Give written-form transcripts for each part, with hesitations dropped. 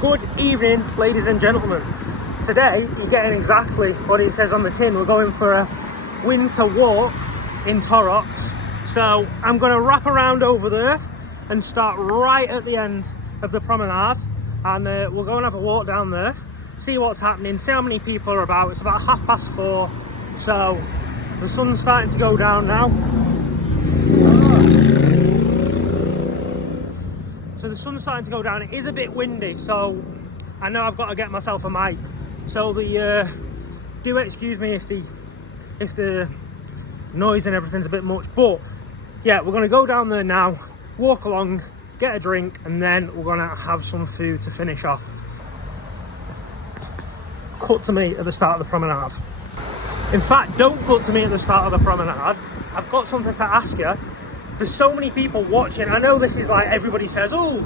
Good evening, ladies and gentlemen. Today, you're getting exactly what it says on the tin. We're going for a winter walk in Torrox. So I'm going to wrap around over there and start right at the end of the promenade. And we'll go and have a walk down there, see what's happening, see how many people are about. It's about 4:30. So the sun's starting to go down now. So the sun's starting to go down. It is a bit windy, so I know I've got to get myself a mic. So do excuse me if the noise and everything's a bit much. But yeah, we're gonna go down there now, walk along, get a drink, and then we're gonna have some food to finish off. Cut to me at the start of the promenade. In fact, don't cut to me at the start of the promenade. I've got something to ask you. There's so many people watching. I know this is like, everybody says, oh,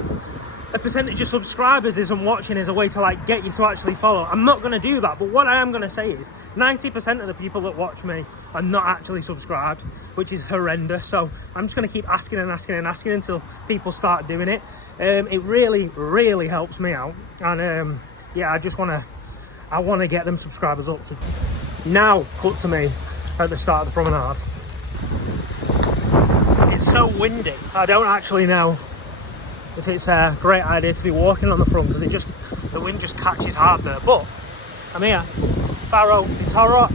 a percentage of subscribers isn't watching as a way to like get you to actually follow. I'm not going to do that, but what I am going to say is 90% of the people that watch me are not actually subscribed, which is horrendous. So I'm just going to keep asking and asking and asking until people start doing it. It really helps me out. And yeah, I want to get them subscribers up. So now cut to me at the start of the promenade. It's so windy, I don't actually know if it's a great idea to be walking on the front because the wind just catches hard there. But I'm here, Faro, Torrox.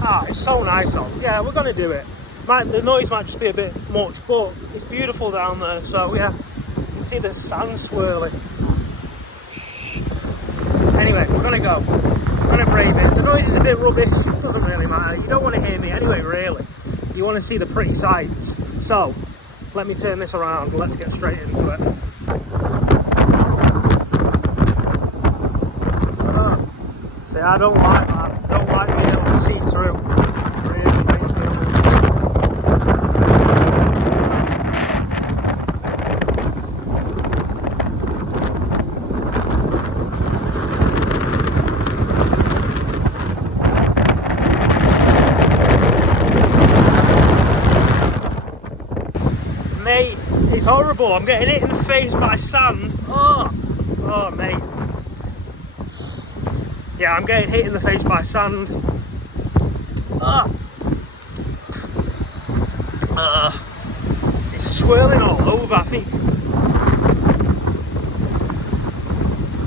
Ah, it's so nice on. Yeah, we're gonna do it. The noise might just be a bit much, but it's beautiful down there. So yeah, you can see the sand swirling. Anyway, we're gonna go. We're gonna brave it. The noise is a bit rubbish. It doesn't really matter. You don't want to hear me anyway, really. You want to see the pretty sights. So let me turn this around and let's get straight into it. See, I don't like that. I don't like being able to see through. It really makes me Mate, it's horrible. I'm getting hit in the face by sand. Oh, mate. Yeah, I'm getting hit in the face by sand. It's swirling all over, I think.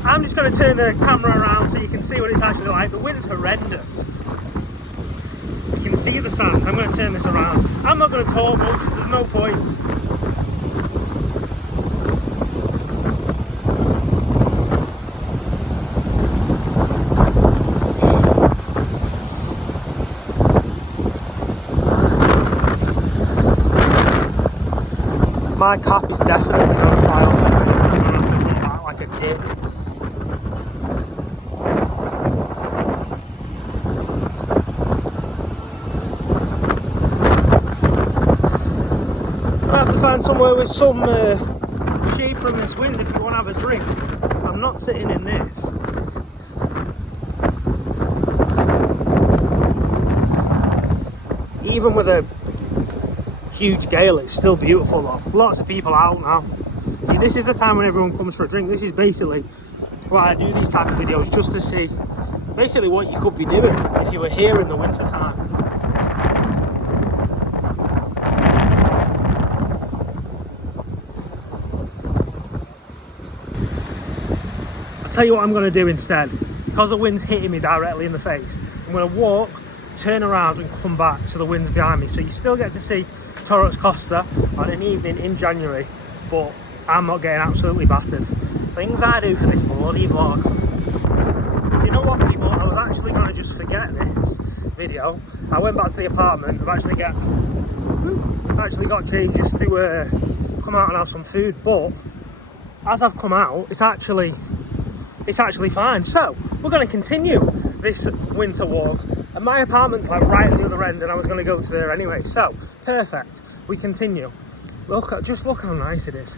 I'm just going to turn the camera around so you can see what it's actually like. The wind's horrendous. You can see the sand. I'm going to turn this around. I'm not going to talk much. There's no point. My cap is definitely going to fly off. I'm going to have to come back like a dick. I have to find somewhere with some shade from this wind if you want to have a drink. So I'm not sitting in this. Even with a huge gale, it's still beautiful though. Lots of people out now. See, this is the time when everyone comes for a drink. This is basically why I do these type of videos, just to see basically what you could be doing if you were here in the winter time. I'll tell you what I'm going to do instead. Because the wind's hitting me directly in the face, I'm going to walk, turn around and come back so the wind's behind me. So you still get to see Torrox Costa on an evening in January, but I'm not getting absolutely battered. Things I do for this bloody vlog. Do you know what, people? I was actually going to just forget this video. I went back to the apartment. I've actually got changed just to come out and have some food. But as I've come out, it's actually fine. So we're going to continue this winter walk. And my apartment's like right at the other end, and I was going to go to there anyway. So perfect. We continue. Just look how nice it is.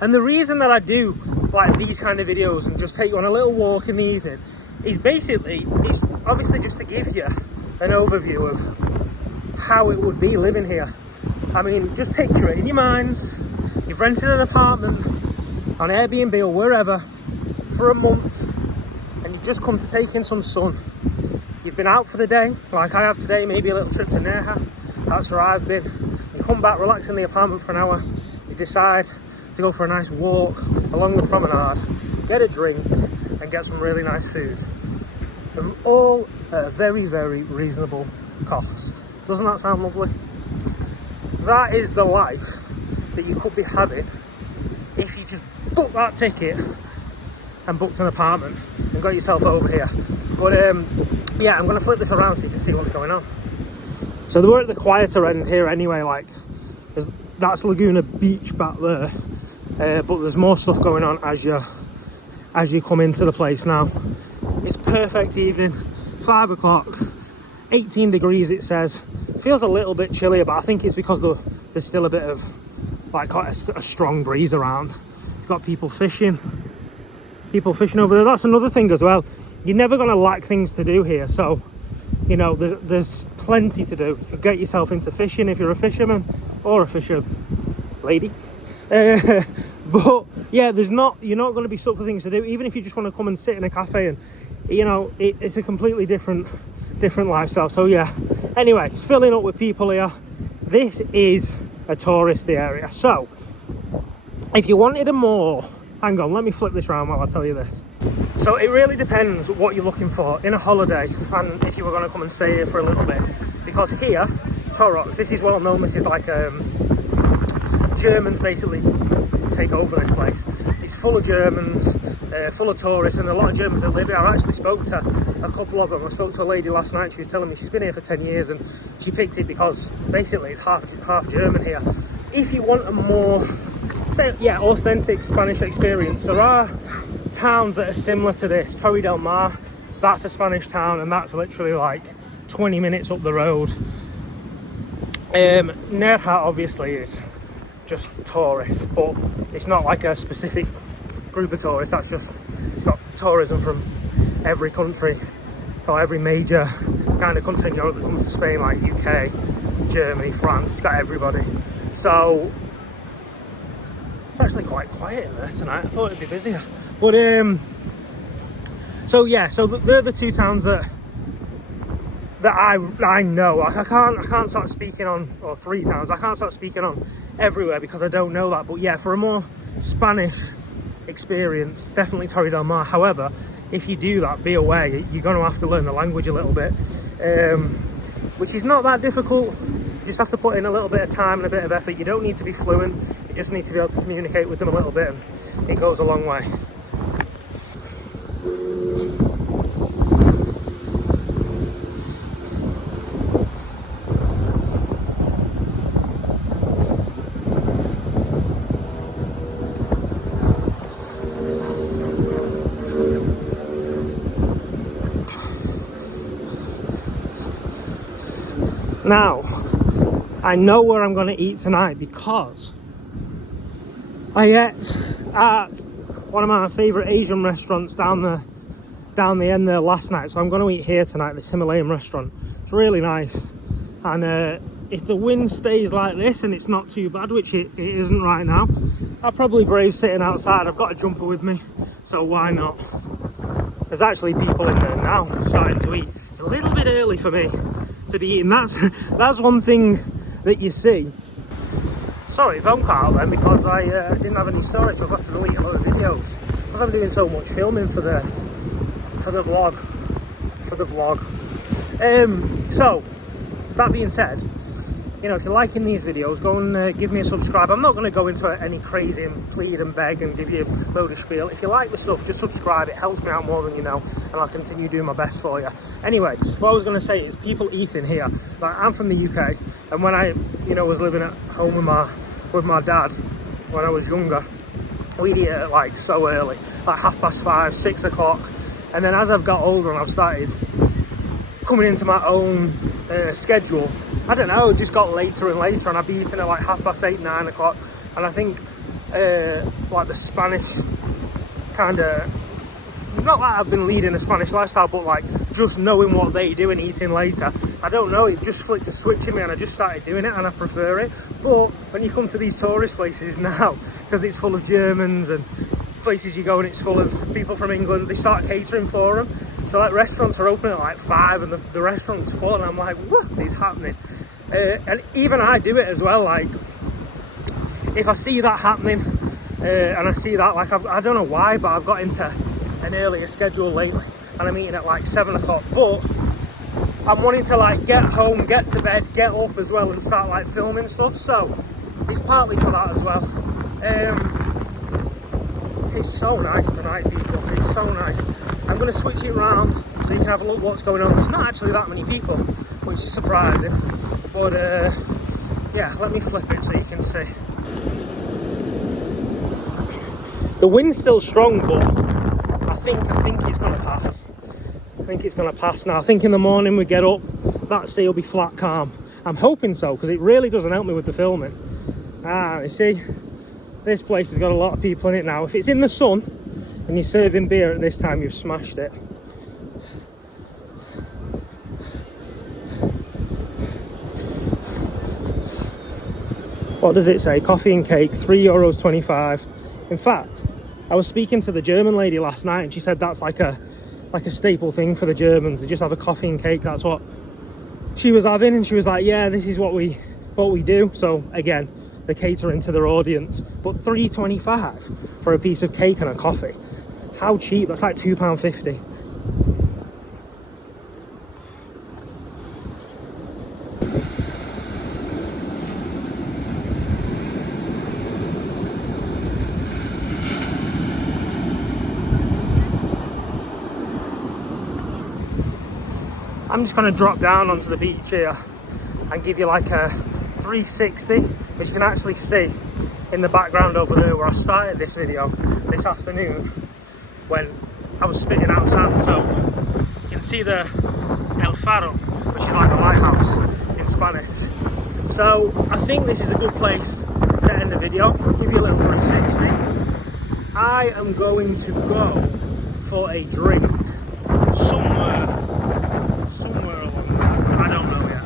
And the reason that I do like these kind of videos and just take you on a little walk in the evening is basically, it's obviously just to give you an overview of how it would be living here. I mean, just picture it in your minds. You've rented an apartment on Airbnb or wherever for a month and you just come to take in some sun. You've been out for the day, like I have today, maybe a little trip to Nerja. That's where I've been. You come back, relax in the apartment for an hour. You decide to go for a nice walk along the promenade, get a drink and get some really nice food. And all at a very, very reasonable cost. Doesn't that sound lovely? That is the life that you could be having if you just booked that ticket and booked an apartment and got yourself over here. But yeah, I'm going to flip this around so you can see what's going on. So we're at the quieter end here anyway, like that's Laguna Beach back there, but there's more stuff going on as you come into the place now. It's perfect evening, 5 o'clock, 18 degrees it says. Feels a little bit chillier, but I think it's because there's still a bit of like quite a strong breeze around. You've got people fishing over there. That's another thing as well. You're never going to lack things to do here, so you know there's plenty to do. You get yourself into fishing if you're a fisherman or a fisher lady. But yeah, you're not going to be stuck for things to do, even if you just want to come and sit in a cafe, and you know it's a completely different lifestyle. So yeah, anyway, it's filling up with people here. This is a touristy area, so if you wanted a more, hang on, let me flip this around while I tell you this. So it really depends what you're looking for in a holiday and if you were going to come and stay here for a little bit, because here, Torrox, this is well known. This is like Germans basically take over this place. It's full of Germans, full of tourists, and a lot of Germans that live here. I actually spoke to a couple of them. I spoke to a lady last night. She was telling me she's been here for 10 years and she picked it because basically it's half German here. If you want a more, say, yeah, authentic Spanish experience, there are towns that are similar to this. Torre del Mar, that's a Spanish town, and that's literally like 20 minutes up the road. Nerja obviously is just tourists, but it's not like a specific group of tourists. That's just, it's got tourism from every country, or every major kind of country in Europe that comes to Spain, like UK, Germany, France. It's got everybody. So it's actually quite quiet in there tonight. I thought it'd be busier, but so yeah, so they're the two towns that I know. Like I can't start speaking on, or 3 towns. I can't start speaking on everywhere because I don't know that. But yeah, for a more Spanish experience, definitely Torre del Mar. However, if you do that, be aware, you're going to have to learn the language a little bit, which is not that difficult. You just have to put in a little bit of time and a bit of effort. You don't need to be fluent, you just need to be able to communicate with them a little bit, and it goes a long way. Now, I know where I'm going to eat tonight because I ate at one of my favourite Asian restaurants down the end there last night. So I'm going to eat here tonight, this Himalayan restaurant. It's really nice. And if the wind stays like this and it's not too bad, which it isn't right now, I'll probably brave sitting outside. I've got a jumper with me, so why not? There's actually people in there now starting to eat. It's a little bit early for me to be eating. That's one thing that you see. Sorry, phone cut out then because I didn't have any storage, so I've got to delete a lot of videos because I'm doing so much filming for the vlog. So that being said, you know, if you're liking these videos, go and give me a subscribe. I'm not going to go into any crazy and plead and beg and give you a load of spiel. If you like the stuff, just subscribe. It helps me out more than you know, and I'll continue doing my best for you. Anyway, what I was going to say is people eating here. Like, I'm from the UK, and when I, you know, was living at home with my dad when I was younger, we'd eat it like so early, like 5:30, 6 o'clock. And then as I've got older and I've started coming into my own schedule, I don't know, it just got later and later, and I'd be eating at like 8:30, 9 o'clock. And I think like the Spanish kind of, not like I've been leading a Spanish lifestyle, but like just knowing what they do and eating later, I don't know, it just flicked a switch in me and I just started doing it and I prefer it. But when you come to these tourist places now, because it's full of Germans and places you go and it's full of people from England, they start catering for them. So like restaurants are open at like 5 and the restaurant's full, and I'm like, what is happening? And even I do it as well. Like if I see that happening and I see that, like I don't know why, but I've got into an earlier schedule lately and I'm eating at like 7 o'clock, but I'm wanting to like get home, get to bed, get up as well and start like filming stuff. So it's partly for that as well. It's so nice tonight, people. It's so nice. I'm going to switch it around so you can have a look what's going on. There's not actually that many people, which is surprising. But yeah, let me flip it so you can see. The wind's still strong, but I think it's going to pass. I think it's going to pass now. I think in the morning we get up, that sea will be flat calm. I'm hoping so, because it really doesn't help me with the filming. You see, this place has got a lot of people in it now. If it's in the sun and you're serving beer at this time, you've smashed it. What does it say? Coffee and cake, €3.25. In fact, I was speaking to the German lady last night and she said that's like a staple thing for the Germans. They just have a coffee and cake. That's what she was having, and she was like, yeah, this is what we do. So again, they're catering to their audience. But $3.25 for a piece of cake and a coffee. How cheap? That's like £2.50. I'm just going to drop down onto the beach here and give you like a 360, which you can actually see in the background over there where I started this video this afternoon when I was spitting out sand. So you can see the El Faro, which is like a lighthouse in Spanish. So I think this is a good place to end the video. I'll give you a little 360. I am going to go for a drink somewhere along there. I don't know yet.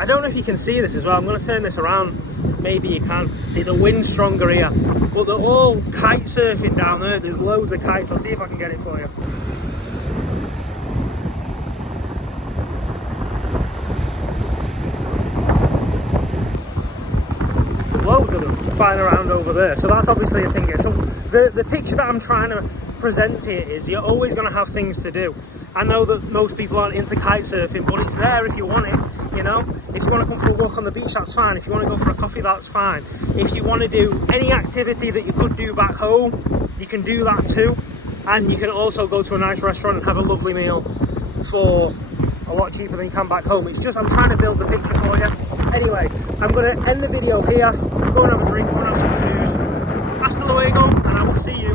I don't know if you can see this as well. I'm going to turn this around. Maybe you can see the wind stronger here, but they're all kite surfing down there. There's loads of kites. I'll see if I can get it for you. Loads of them flying around over there. So that's obviously a thing here. So the picture that I'm trying to present here is you're always going to have things to do. I know that most people aren't into kite surfing, but it's there if you want it, you know. If you want to come for a walk on the beach, that's fine. If you want to go for a coffee, that's fine. If you want to do any activity that you could do back home, you can do that too. And you can also go to a nice restaurant and have a lovely meal for a lot cheaper than you can back home. It's just, I'm trying to build the picture for you. Anyway, I'm going to end the video here. Go and have a drink, go and have some food. Hasta luego, and I will see you